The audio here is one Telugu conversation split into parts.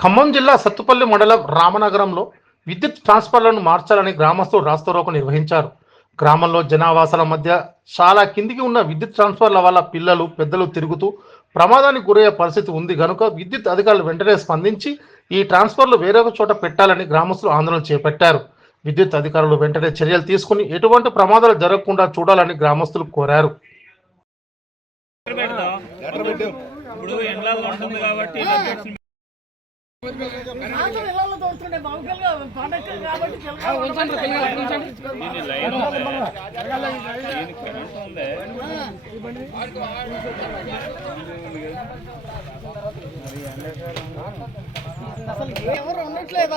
ఖమ్మం జిల్లా సత్తుపల్లి మండలం రామనగరంలో విద్యుత్ ట్రాన్స్ఫార్మర్లను మార్చాలని గ్రామస్తులు రాస్తారోకో నిర్వహించారు. గ్రామంలో జనావాసాల మధ్య చాలా కిందికి ఉన్న విద్యుత్ ట్రాన్స్ఫార్మర్ల వల్ల పిల్లలు పెద్దలు తిరుగుతూ ప్రమాదానికి గురయ్యే పరిస్థితి ఉంది కనుక విద్యుత్ అధికారులు వెంటనే స్పందించి ఈ ట్రాన్స్ఫార్మర్లు వేరొక చోట పెట్టాలని గ్రామస్తులు ఆందోళన చేపట్టారు. విద్యుత్ అధికారులు వెంటనే చర్యలు తీసుకుని ఎటువంటి ప్రమాదాలు జరగకుండా చూడాలని గ్రామస్తులు కోరారు. ఇప్పుడు ఎండ్లలో ఉంటుంది కాబట్టి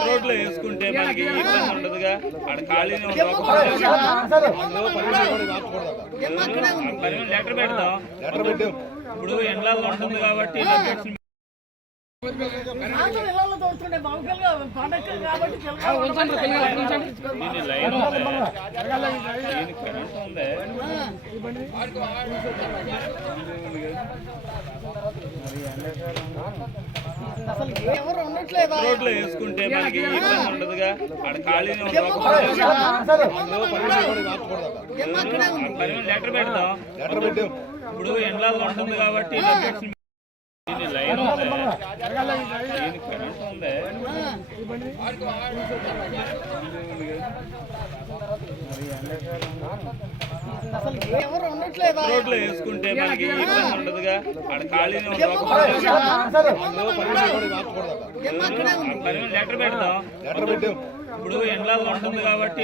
రోడ్లు వేసుకుంటే మనకి ఇబ్బంది ఉండదుగా. అక్కడ ఖాళీ లెటర్ పెడతాం. ఇప్పుడు ఎండ్లలో ఉంటుంది కాబట్టి రోడ్లు వేసుకుంటే మనకి ఇబ్బంది ఉండదుగా. అక్కడ ఖాళీ లెటర్ పెడతాం. ఇప్పుడు ఎండ్లలో ఉంటుంది కాబట్టి రోడ్లు వేసుకుంటే మనకి ఇబ్బంది ఉండదుగా. అక్కడ ఖాళీ లెటర్ పెడతాం. ఇప్పుడు ఎండ్లలో ఉంటుంది కాబట్టి